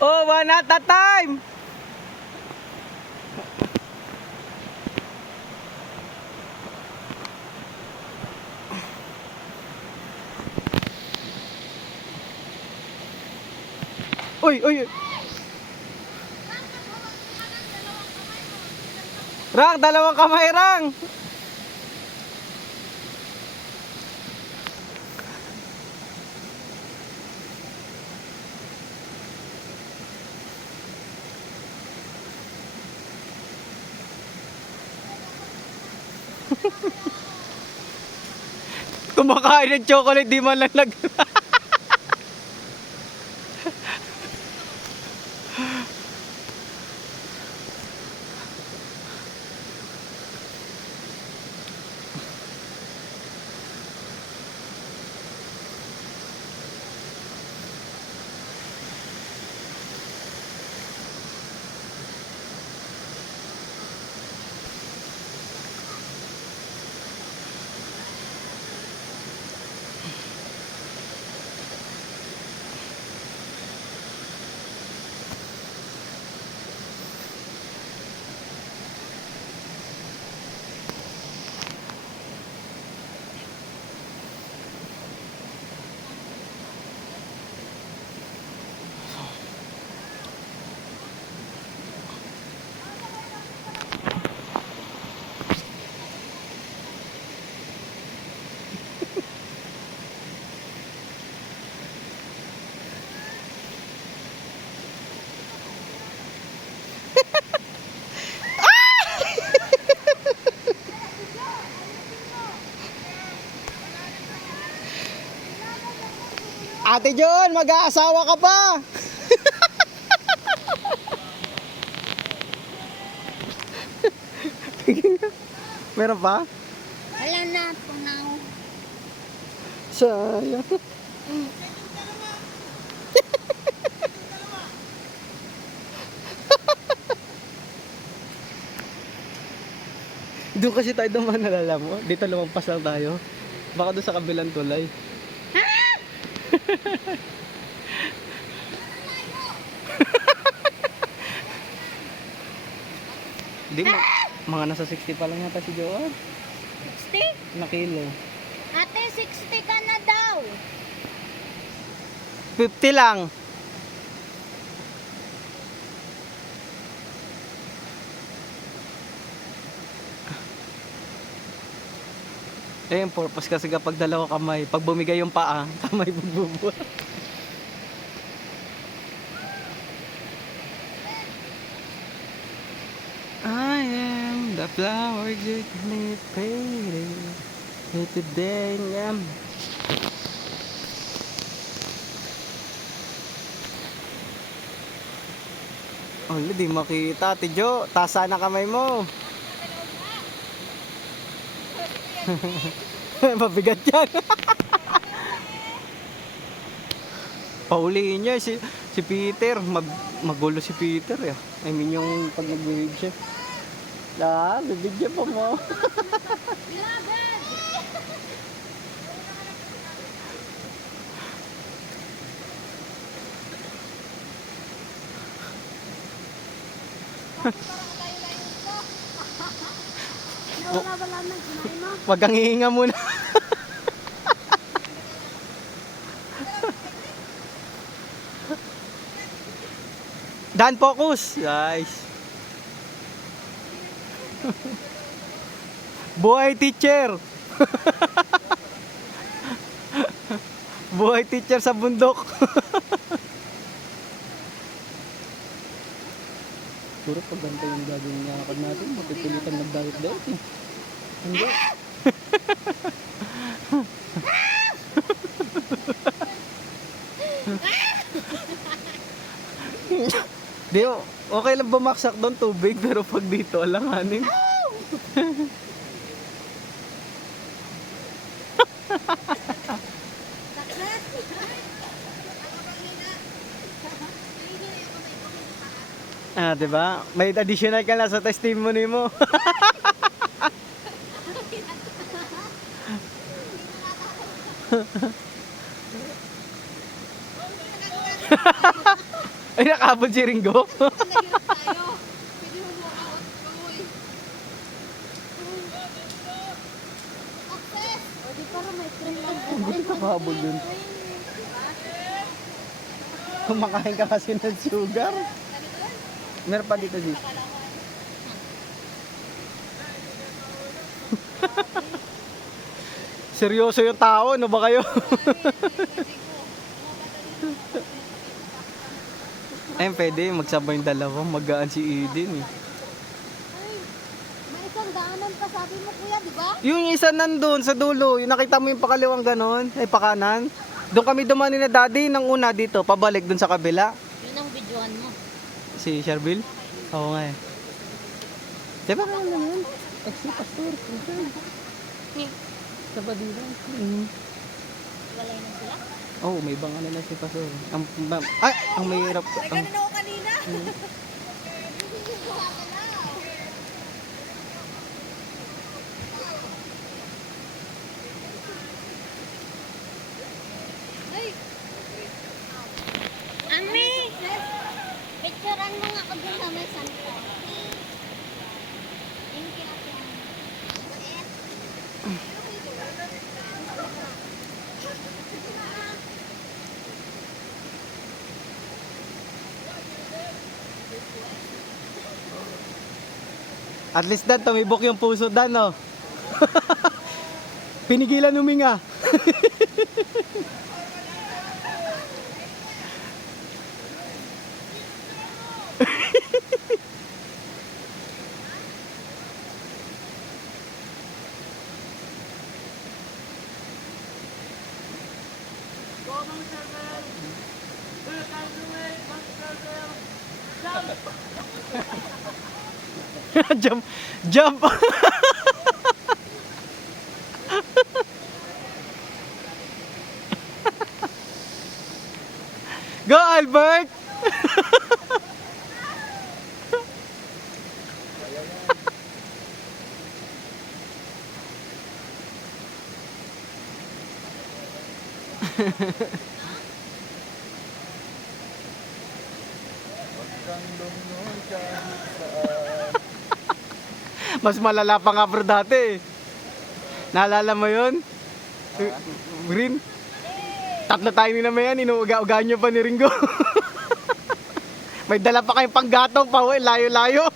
Oh, one at a time. Uy, uy, uy. Rang, dalawang kamay, Rang. Kumakain ng chocolate, di man lang nag... Ate John, mag-aasawa ka pa. Meron pa? Wala na po now. Sayang. Doon kasi tayo dumaan, nalala mo? Dito lumampas lang tayo. Baka doon sa kabilang tulay. Hindi, mga nasa 60 pa lang yata si Joan. 60? Na kilo. Ate, 60 ka na daw. 50 lang. Eh, yung purpose kasi kapag dalawa kamay, pag bumigay yung paa, kamay bububot. I am the flower you need fading. Today I'm... Oh, di makita, Ate Jo. Tasa na kamay mo. Mabigat yan. Pauliin niya si Peter. Magulo si Peter. Eh. I mean yung pag nag-wave siya. Bibigyan pa mo. Wag kang hihinga muna. Dan, focus. Nice. Buhay teacher. Buhay teacher sa bundok. Puro pag ganito yung gagawin nga kapag natin, mapipilitan mag-diet-diet eh. Hindi. Di, okay lang bumaksak doon tubig, pero pag dito, alanganin. Ah, diba? May additional ka na sa testimony mo. Ay, nakabot si Ringo. Nahirap tayo. Pwede mo mo out. Uy. Access! O, di para may train lang. Buti nakabot yun. Kumakain ka kasi ng sugar. Meron pa dito, sis. Seryoso yung tao, ano ba kayo? Ayun, pwede. Magsabay yung dalawa. Magaan si Eden eh. May isang daanan pa sabi mo kuya, di ba? Yung isa nandun sa dulo. Yung nakita mo yung pakaliwang ganon. Ay, pakanan. Doon kami dumani na daddy ng una dito. Pabalik dun sa kabila. Yun ang videohan mo. Si Sherville? Oo nga eh. Diba ka ano yun? Si Pastor. Sa Badira. Walay na sila. Oh, may ibang ano na si Pastor. Ay, ang mahirap. Ganun ako kanina. Ay! Ami! Picturean mo nga ako dun sa may santa. Thank you, ate. At least Dan, tumibok yung puso Dan, no? Pinigilan huminga. Jump! Jump! Go, Albert! Mas malala pa nga bro dati. Naalala mo yun? Green? Tatlo tayo ni naman yan, inuuga-ugaan nyo pa ni Ringo. May dala pa kayong panggatong pa, layo-layo.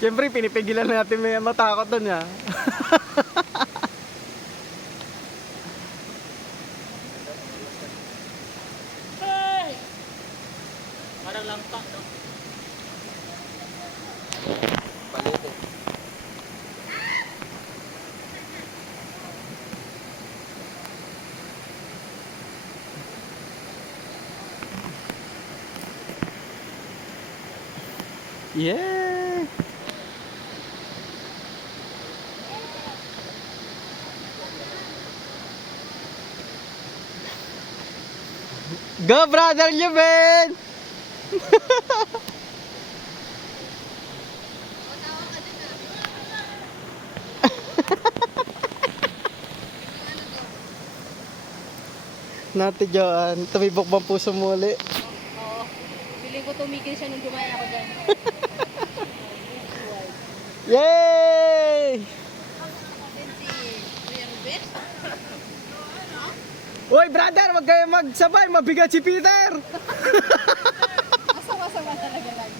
Siyempre, pinipigilan natin may matakot doon ya. Parang lampak, no? Yeah! Go brother Lubin! Nati Joan, tumibok bang puso mo ulit? Oo. Feeling ko tumigil siya nung dumayan ako dyan. Yay! Then si Kuya Ruben. Uy brother, wag kayo magsabay, mabigat si Peter! Masama-sama talaga lang.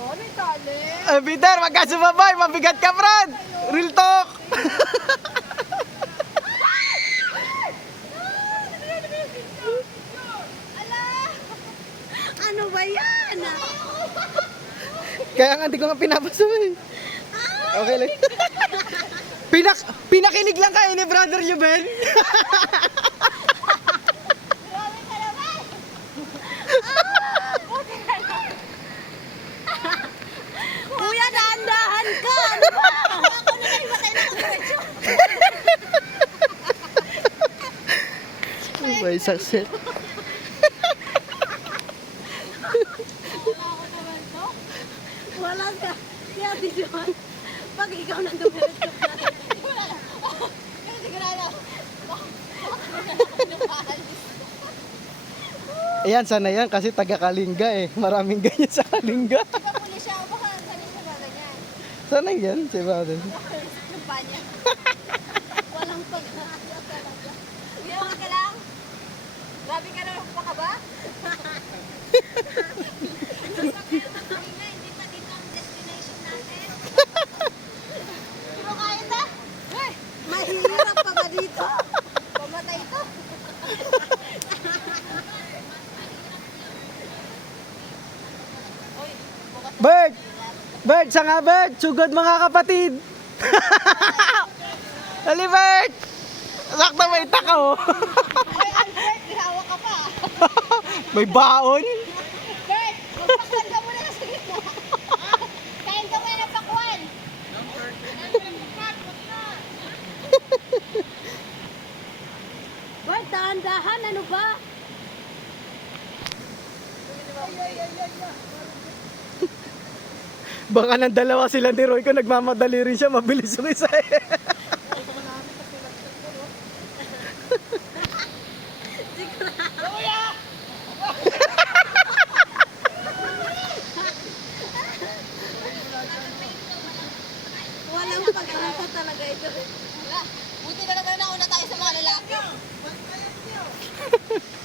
Oh, may tali. Ay Peter, wag ka sumabay, mabigat ka Brad! Real talk! Ala! Ano ba yan? Kaya nga hindi ko nga pinapasabay. Okay lang. Pinakilig lang kayo ni Brother Lubin. Grabe ka naman! Kuya, dahan-dahan ka! Ano ba? Ako na lang iba tayo nakakredyo. May success. Wala ako naman to. Wala ka. Kaya di John, pag ikaw nang dumiretso ka, wala na. Pero sigurado, Ayan, sana yan kasi taga Kalinga eh. Maraming ganyan sa Kalinga. Di ba muli siya? O baka sanay siya gaganyan. Sana yan, si Brother. Kumpanya. Walang pag-asa talaga. Ginawa ka lang? Grabe ka naman pa ka ba? Sasakyan na kami na, hindi pa dito ang destination natin. Di mo kaya ta? Mahirap pa ba dito? Pamatay ito. Bert! Bert, sa nga Bert! Sugod mga kapatid! Dali Bert! Sakto may taka oh. Ay, Albert, ihawa ka pa. May baon. Bert, magpakwan ka muna sa gitna. Kain ka muna ng pakwan. Bert, dahan-dahan, ano ba? Baka ng dalawa sila ni Roy ko nagmamadali rin siya, mabilis yung isa eh. Walang pag-asa talaga ito. Wala. Buti talaga nauna tayo sa mga lalaki.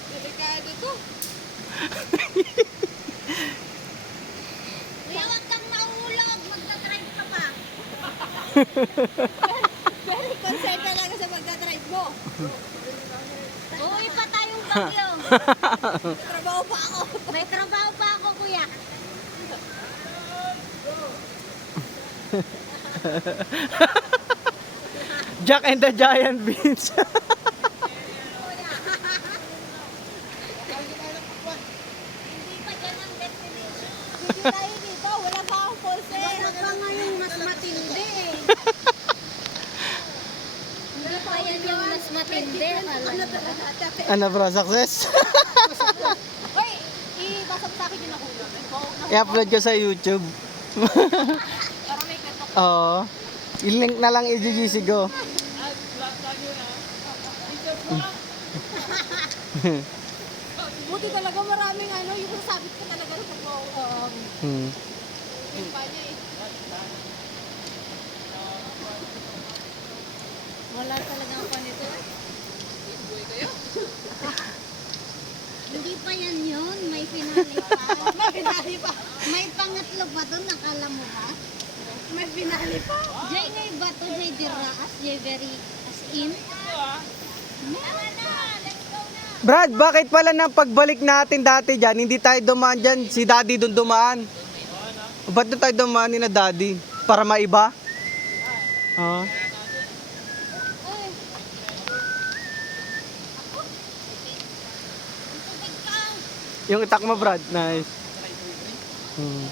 Delikado to. Kuya, huwag kang maulog. Magdadrive ka pa. Very concerned talaga sa pagdadrive mo. Uwi pa tayong bagyo. Trabaho pa ako. May trabaho pa ako, kuya. Jack and the Giant Beans. Hindi pa dyan ang destination. Hindi tayo dito. Wala pa akong call center. Wala pa ngayon mas matindi eh. Hindi pa yan yung mas matindi. Ano talaga? Ate, Ano bro, success? Hoy, ibasap sa akin yung nahulog. I-upload ko sa YouTube. Para may katok. Oo. I-link na lang i-GGC ko. Buti talaga maraming ano, yung sabit ko talaga sa Hmm. kumpanya eh. Wala talagang panito. Hindi pa yan yun. May finale pa. May binali pa. May pangatlo pa doon. Nakala mo ba? May binali pa. Jay ngay bato, Jay diraas, Jay very as in. Brad, bakit pala nang pagbalik natin dati dyan, hindi tayo dumaan dyan, si Daddy doon dumaan? Ba't doon tayo dumaan ni na Daddy? Para maiba? Oo. Yung itak mo, Brad. Nice. Hmm.